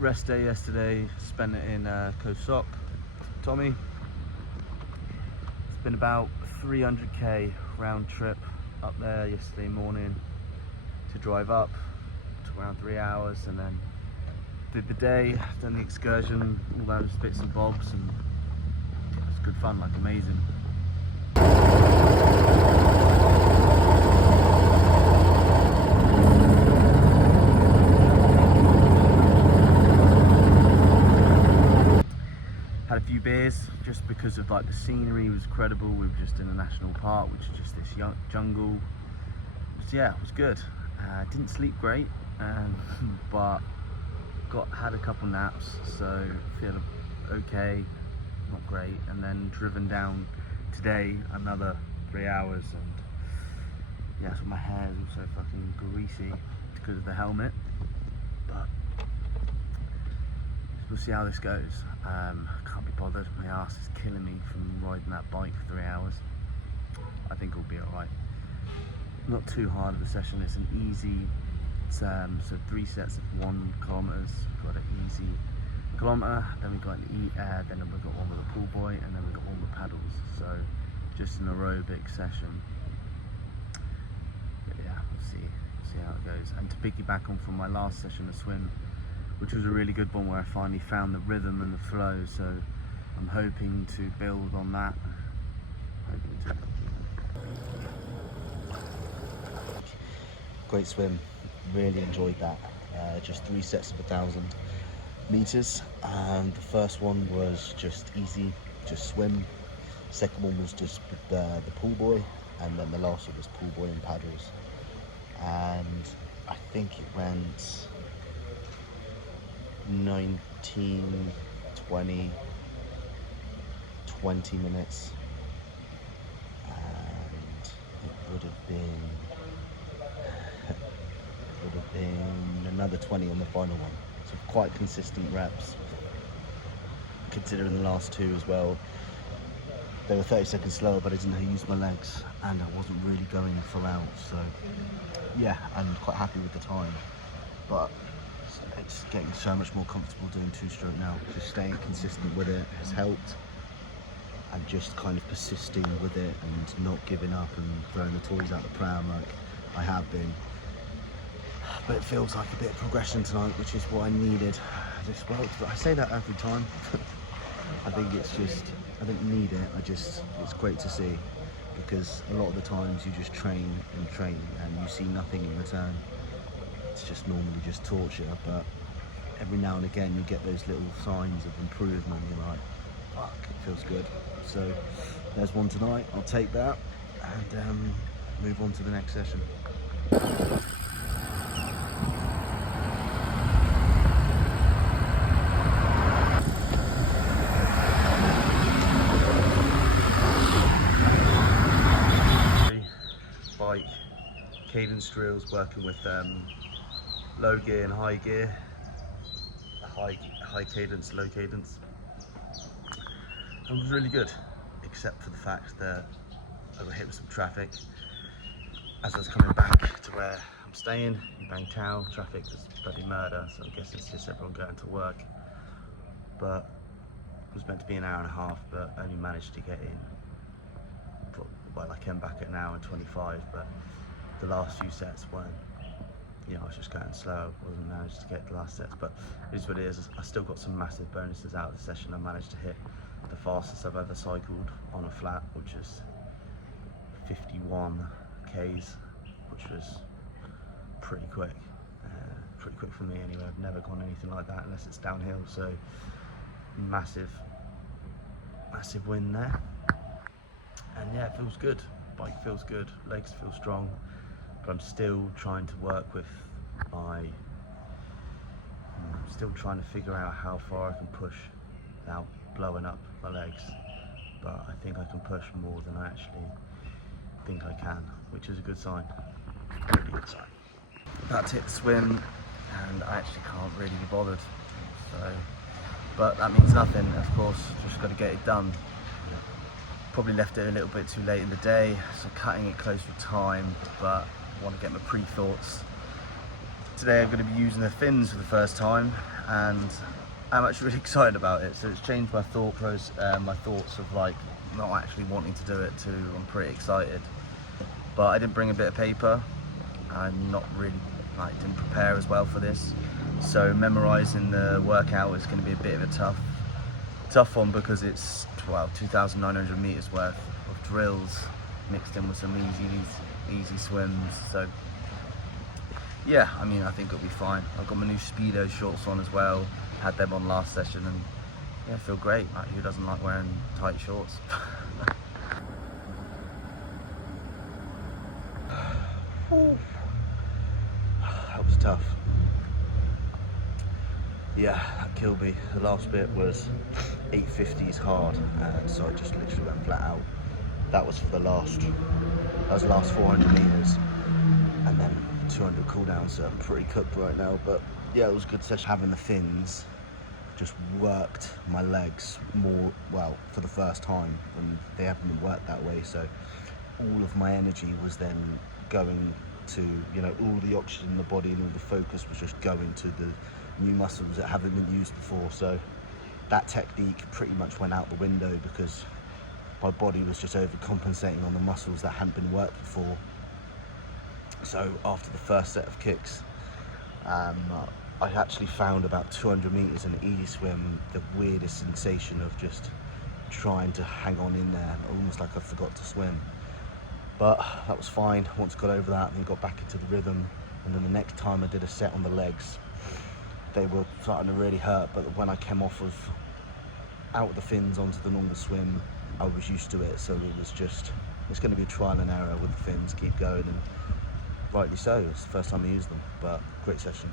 Rest day yesterday, spent it in Koh Sok. Tommy, it's been about 300k round trip up there yesterday morning to drive up. Took around 3 hours, and then did the day, done the excursion, all those bits and bobs, and it was good fun, like amazing. Had a few beers just because of like the scenery was incredible. We were just in a national park, which is just this jungle. So yeah, it was good. Didn't sleep great, but had a couple naps, so feel okay, not great. And then driven down today another 3 hours, and yeah, so my hair is also fucking greasy because of the helmet, but we'll see how this goes. Can't be bothered, my ass is killing me from riding that bike for 3 hours. I think it'll be alright. Not too hard of a session, it's an easy, so 3 sets of 1 kilometers. Got an easy kilometer, then we got then we got one with a pool boy, and then we got one with paddles. So just an aerobic session. But yeah, we'll see how it goes. And to piggyback on from my last session of swim, which was a really good one where I finally found the rhythm and the flow, so I'm hoping to build on that. Great swim, really enjoyed that. Just 3 sets of 1,000 meters, and the first one was just easy, just swim. Second one was just the pool boy, and then the last one was pool boy and paddles. And I think it went 19, 20 minutes, and it would have been another 20 on the final one. So quite consistent reps, considering the last 2 as well. They were 30 seconds slower, but I didn't use my legs, and I wasn't really going full out. So yeah, I'm quite happy with the time, but it's getting so much more comfortable doing 2-stroke now. Just staying consistent with it has helped, and just kind of persisting with it and not giving up and throwing the toys out the pram like I have been. But it feels like a bit of progression tonight, which is what I needed. I say that every time. I think I don't need it. It's great to see, because a lot of the times you just train and you see nothing in return. It's just normally just torture, but every now and again you get those little signs of improvement. You're like, fuck, it feels good. So there's one tonight, I'll take that and move on to the next session. Bike cadence drills, working with low gear and high gear, high cadence, low cadence. It was really good, except for the fact that I got hit with some traffic as I was coming back to where I'm staying in Bangtao. Traffic was bloody murder, so I guess it's just everyone going to work. But it was meant to be an hour and a half, but only managed to get in. Well, I came back at an hour and 25, but the last few sets weren't, I was just going slow. I wasn't managed to get the last sets, but it is what it is. I still got some massive bonuses out of the session. I managed to hit the fastest I've ever cycled on a flat, which is 51 Ks, which was pretty quick for me anyway. I've never gone anything like that unless it's downhill, so massive win there. And yeah, it feels good. Bike feels good, legs feel strong, but I'm still trying to work with still trying to figure out how far I can push without blowing up my legs. But I think I can push more than I actually think I can, which is a good sign, really good sign. That's it, swim, and I actually can't really be bothered. But that means nothing, of course, just got to get it done. Probably left it a little bit too late in the day, so cutting it close with time, but I want to get my pre-thoughts Today I'm going to be using the fins for the first time, and I'm actually really excited about it. So it's changed my thoughts of like not actually wanting to do it to I'm pretty excited. But I did bring a bit of paper. I'm not really didn't prepare as well for this. So memorizing the workout is going to be a bit of a tough one, because it's 2,900 meters worth of drills mixed in with some easy swims. So yeah, I mean, I think it'll be fine. I've got my new Speedo shorts on as well. Had them on last session, and yeah, I feel great. Like, who doesn't like wearing tight shorts? That was tough. Yeah, that killed me. The last bit was 850s hard, and so I just literally went flat out. That was for the last 400 meters, and then 200 cool down, so I'm pretty cooked right now. But yeah, it was a good session. Having the fins just worked my legs more, well, for the first time, and they haven't been worked that way. So all of my energy was then going to, all the oxygen in the body, and all the focus was just going to the new muscles that haven't been used before. So that technique pretty much went out the window, because my body was just overcompensating on the muscles that hadn't been worked before. So after the first set of kicks, I actually found about 200 meters in an easy swim the weirdest sensation of just trying to hang on in there, almost like I forgot to swim. But that was fine. Once I got over that, and got back into the rhythm, and then the next time I did a set on the legs, they were starting to really hurt. But when I came out of the fins onto the normal swim, I was used to it. So it's going to be a trial and error with the fins, keep going, and rightly so. It's the first time I used them, but great session.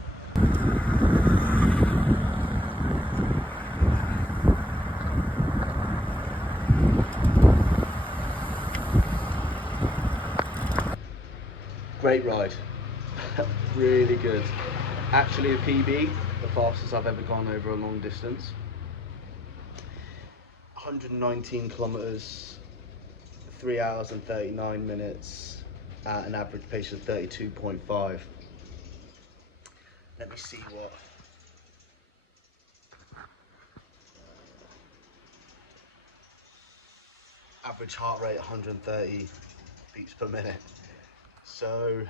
Great ride. Really good. Actually a PB, the fastest I've ever gone over a long distance. 119 kilometers, 3 hours and 39 minutes at an average pace of 32.5. Let me see what average heart rate, 130 beats per minute. So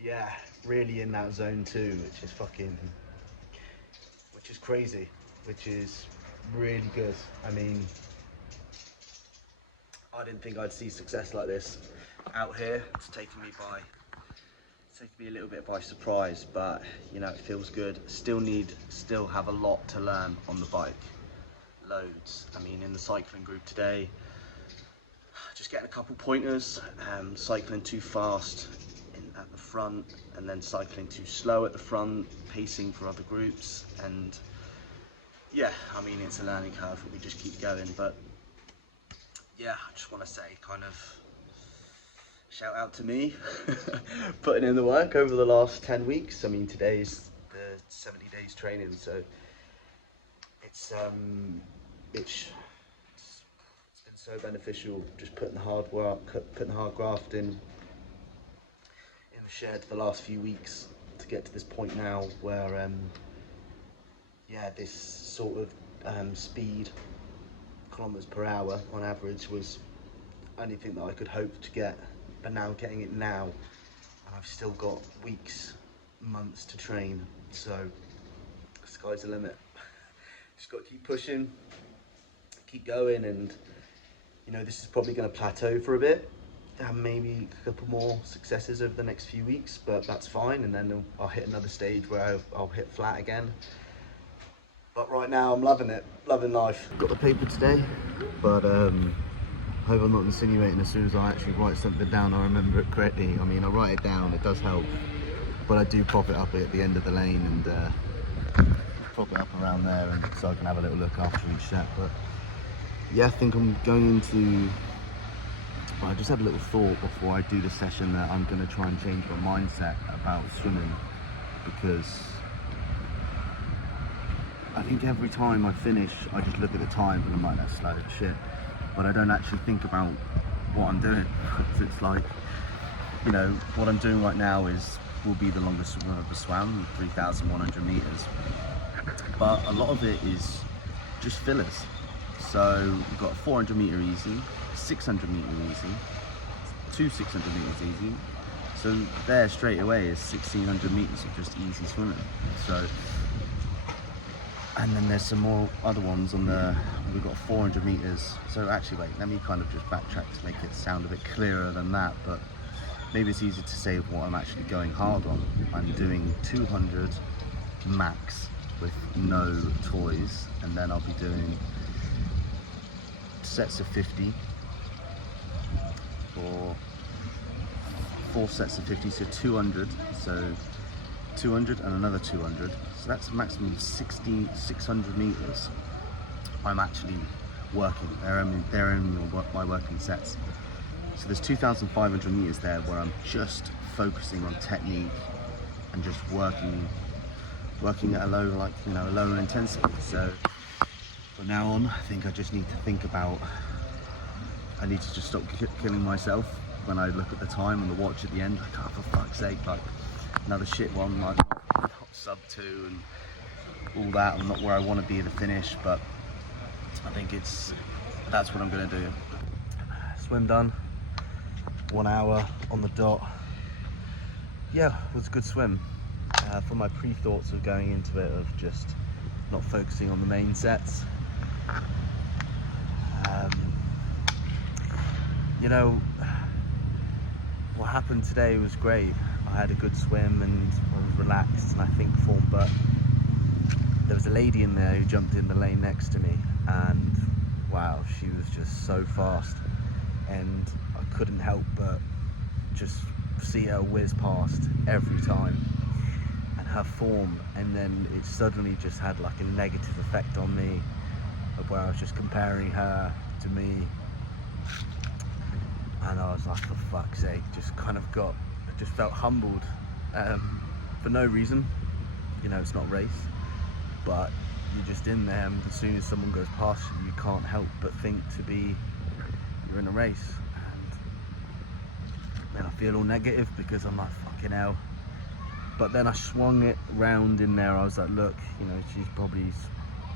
yeah, really in that zone too, which is crazy, which is really good. I mean, I didn't think I'd see success like this out here. It's taken me a little bit by surprise, but it feels good. Still have a lot to learn on the bike, loads. I mean, in the cycling group today, just getting a couple pointers, cycling too fast at the front, and then cycling too slow at the front, pacing for other groups. And yeah, I mean, it's a learning curve, but we just keep going. But yeah, I just want to say, kind of shout out to me putting in the work over the last 10 weeks. I mean, today's the 70 days training, so it's been so beneficial, just putting the hard work, putting the hard graft in the shed for the last few weeks to get to this point now where yeah, this sort of speed, kilometers per hour on average, was anything that I could hope to get, but now getting it now, and I've still got weeks, months to train, so the sky's the limit. Just got to keep pushing, keep going, and this is probably going to plateau for a bit, maybe a couple more successes over the next few weeks, but that's fine, and then I'll hit another stage where I'll hit flat again. But right now I'm loving it, loving life. Got the paper today, but hope I'm not insinuating as soon as I actually write something down I remember it correctly. I mean, I write it down, it does help, but I do pop it up at the end of the lane and prop it up around there, and so I can have a little look after each set. But yeah, I think I'm going into, I just had a little thought before I do the session that I'm going to try and change my mindset about swimming, because I think every time I finish, I just look at the time and I'm like, that's slow as shit, but I don't actually think about what I'm doing. It's like, what I'm doing right now is will be the longest swim I've ever swam, 3,100 meters. But a lot of it is just fillers. So we've got a 400 meter easy, 600 meter easy, two 600 meters easy. So there straight away is 1,600 meters of just easy swimming. So, and then there's some more other ones on the, we've got 400 meters. So actually, wait, let me kind of just backtrack to make it sound a bit clearer than that, but maybe it's easier to say what I'm actually going hard on. I'm doing 200 max with no toys, and then I'll be doing sets of 50 for 4 sets of 50, so 200, so 200 and another 200, so that's a maximum of 600 meters I'm actually working. They're only my working sets. So there's 2,500 meters there where I'm just focusing on technique and just working at a low, a lower intensity. So from now on, I think I just need to think about, I need to just stop killing myself when I look at the time on the watch at the end. Like, oh, for fuck's sake, like another shit one, like not sub 2 and all that. I'm not where I want to be at the finish, but I think that's what I'm going to do. Swim done, 1 hour on the dot. Yeah, it was a good swim. For my pre-thoughts of going into it, of just not focusing on the main sets. You know, what happened today was great. I had a good swim and I was relaxed and I think form, but there was a lady in there who jumped in the lane next to me, and wow, she was just so fast, and I couldn't help but just see her whiz past every time, and her form, and then it suddenly just had like a negative effect on me, of where I was just comparing her to me, and I was like, for fuck's sake, just I just felt humbled, for no reason. You know, it's not a race, but you're just in there, and as soon as someone goes past you, you can't help but think you're in a race, and then I feel all negative because I'm like, fucking hell. But then I swung it round in there. I was like, look, you know, she's probably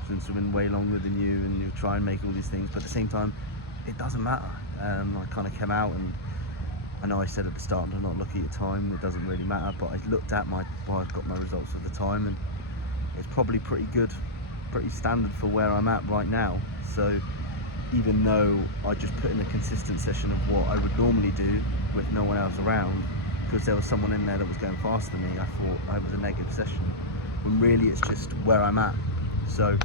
been swimming way longer than you, and you try and make all these things, but at the same time, it doesn't matter. I kind of came out, and I know I said at the start, do not look at your time, it doesn't really matter, but I looked at I've got my results of the time, and it's probably pretty good, pretty standard for where I'm at right now. So even though I just put in a consistent session of what I would normally do with no one else around, because there was someone in there that was going faster than me, I thought I was a negative session, when really it's just where I'm at. So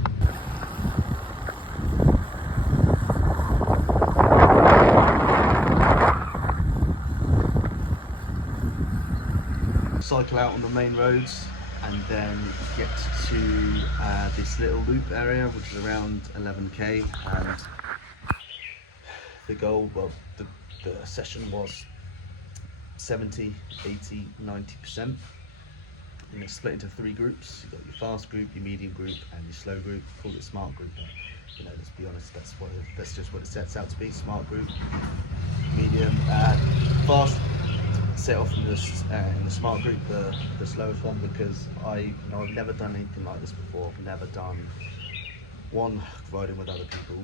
cycle out on the main roads and then get to this little loop area, which is around 11k, and the goal, well, the session was 70, 80, 90%, and it's split into 3 groups. You've got your fast group, your medium group, and your slow group. Call it smart group, but you know, let's be honest, that's just what it sets out to be. Smart group, medium, fast. Set off in the smart group, the slowest one, because I've never done anything like this before. I've never done, 1, riding with other people,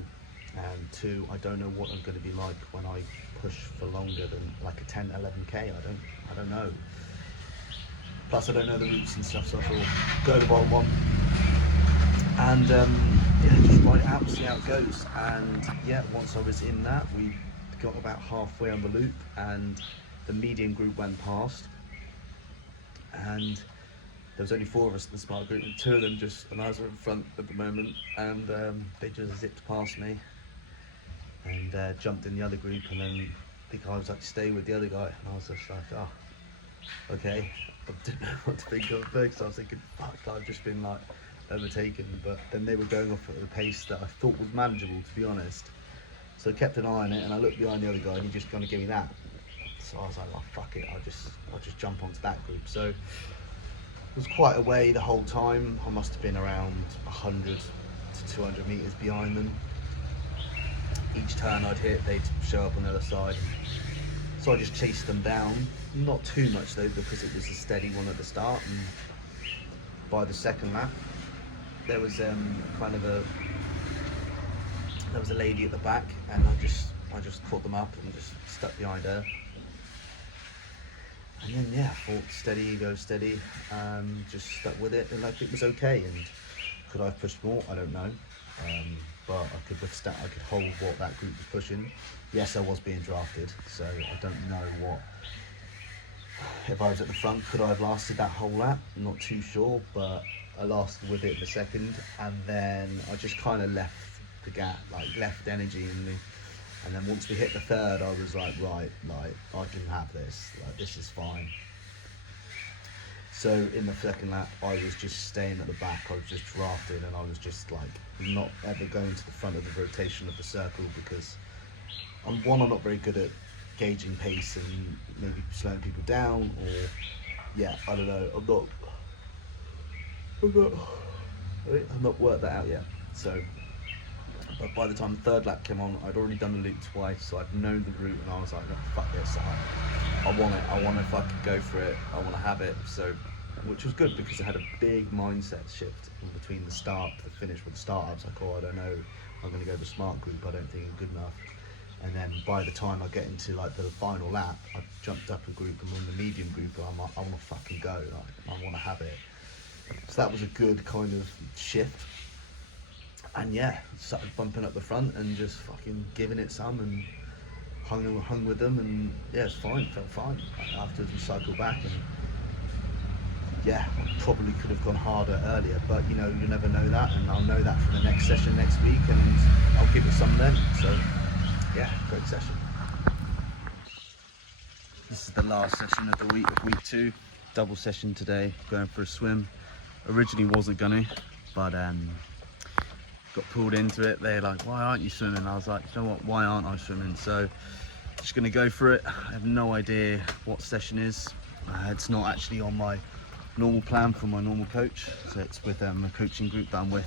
and 2, I don't know what I'm going to be like when I push for longer than like a 10, 11k. I don't know. Plus I don't know the routes and stuff, so I thought go the bottom one and yeah, just ride it out, see how it goes. And yeah, once I was in that, we got about halfway on the loop, and the medium group went past, and there was only 4 of us in the smart group, and 2 of them and I was in front at the moment, and they just zipped past me and jumped in the other group, and then the guy was like, stay with the other guy, and I was just like, oh, okay. I didn't know what to think of first. I was thinking, fuck, I've just been like overtaken, but then they were going off at a pace that I thought was manageable, to be honest. So I kept an eye on it, and I looked behind the other guy, and he just kind of gave me that. So I was like, oh fuck it, I'll just jump onto that group. So it was quite a way the whole time. I must have been around 100 to 200 meters behind them. Each turn I'd hit, they'd show up on the other side. So I just chased them down, not too much though, because it was a steady one at the start. And by the second lap, there was kind of there was a lady at the back, and I just caught them up and just stuck behind her. And then yeah, thought steady, go steady, just stuck with it, and like it was okay. And could I have pushed more? I don't know, but I could withstand. I could hold what that group was pushing. Yes, I was being drafted, so I don't know what. If I was at the front, could I have lasted that whole lap? I'm not too sure, but I lasted with it the second, and then I just kind of left the gap, like left energy in me. And then once we hit the third, I was like, right, like I can have this, like this is fine. So in the second lap, I was just staying at the back. I was just drafted, and I was just like not ever going to the front of the rotation of the circle, because I'm not very good at gauging pace and maybe slowing people down, or yeah, I don't know. I've not worked that out yet. So, but by the time the third lap came on, I'd already done the loop twice, so I'd known the route, and I was like, no, fuck this, I want it. I want to fucking go for it. I want to have it. So, which was good, because I had a big mindset shift in between the start to the finish. With the start, I was like, oh, I don't know, I'm going to go the smart group. I don't think I'm good enough. And then by the time I get into like the final lap, I jumped up a group and on the medium group, and I'm like, I want to fucking go. Like, I want to have it. So that was a good kind of shift. And yeah, started bumping up the front and just fucking giving it some, and hung with them, and yeah, it's fine, felt fine. Afterwards we cycled back, and yeah, I probably could have gone harder earlier, but you know, you never know that, and I'll know that for the next session next week, and I'll give it some then. So yeah, great session. This is the last session of the week, of week 2. Double session today, going for a swim. Originally wasn't gonna, but got pulled into it. They're like, why aren't you swimming? I was like, you know what, why aren't I swimming? So just gonna go for it. I have no idea what session is. It's not actually on my normal plan for my normal coach. So it's with a coaching group that I'm with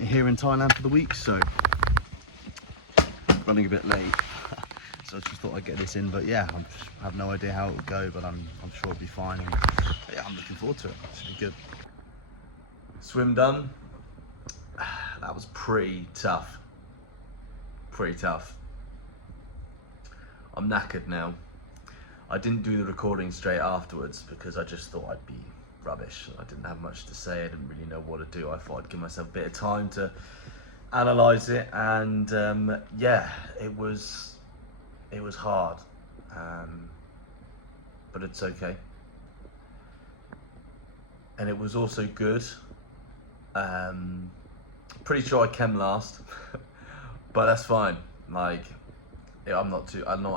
here in Thailand for the week. So running a bit late. So I just thought I'd get this in, but yeah, I have no idea how it will go, but I'm sure it'll be fine. And yeah, I'm looking forward to it. It should be good. Swim done. That was pretty tough. Pretty tough. I'm knackered now. I didn't do the recording straight afterwards because I just thought I'd be rubbish. I didn't have much to say. I didn't really know what to do. I thought I'd give myself a bit of time to analyze it, and yeah, it was hard, but it's okay. And it was also good. Pretty sure I came last, but that's fine. Like, I'm not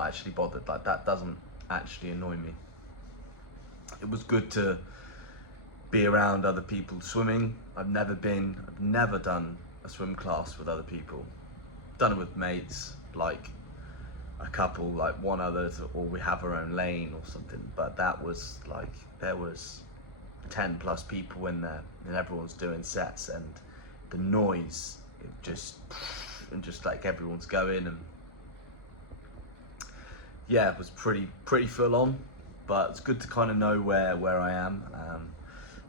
actually bothered. Like, that doesn't actually annoy me. It was good to be around other people swimming. I've never done a swim class with other people. Done it with mates, like a couple, like one other, or we have our own lane or something. But that was like, there was 10 plus people in there, and everyone's doing sets, and the noise, just like everyone's going, and yeah, it was pretty full on. But it's good to kind of know where I am.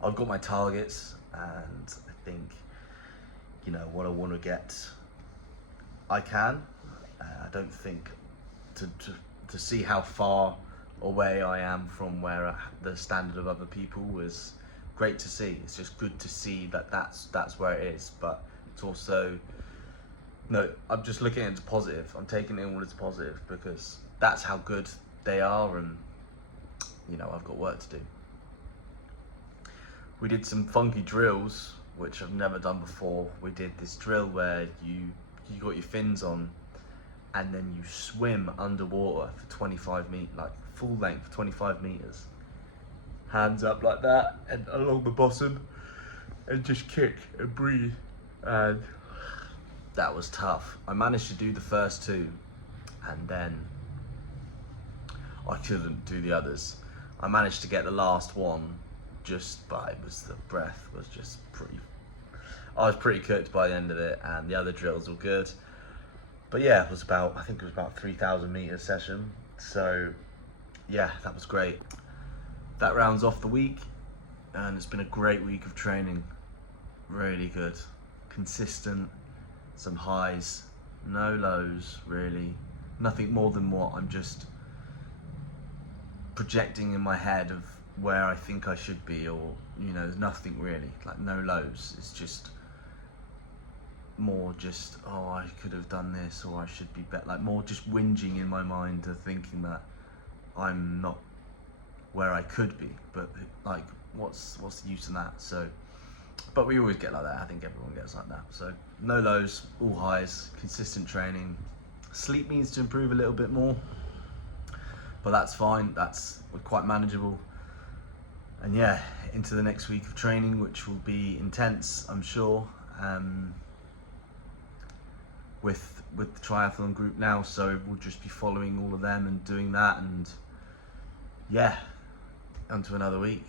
I've got my targets, and I think, you know, what I want to get, I can. I don't think to see how far away I am from where the standard of other people was great to see. It's just good to see that that's where it is. But it's also, no, I'm just looking at it as positive. I'm taking it all as positive, because that's how good they are, and you know, I've got work to do. We did some funky drills, which I've never done before. We did this drill where you got your fins on, and then you swim underwater for 25 meters, like full length, 25 meters. Hands up like that, and along the bottom, and just kick and breathe. And that was tough. I managed to do the first 2, and then I couldn't do the others. I managed to get the last one, but it was, the breath was just I was pretty cooked by the end of it, and the other drills were good. But yeah, I think it was about 3,000 meter session. So yeah, that was great. That rounds off the week, and it's been a great week of training. Really good, consistent, some highs, no lows really. Nothing more than what I'm just projecting in my head of where I think I should be, or there's nothing really, like no lows. It's just more just, oh, I could have done this, or I should be better, like more just whinging in my mind of thinking that I'm not where I could be, but like what's the use in that? So, but we always get like that. I think everyone gets like that. So no lows, all highs, consistent training. Sleep needs to improve a little bit more, but that's fine. We're quite manageable. And yeah, into the next week of training, which will be intense, I'm sure, with the triathlon group now. So we'll just be following all of them and doing that, and yeah, onto another week.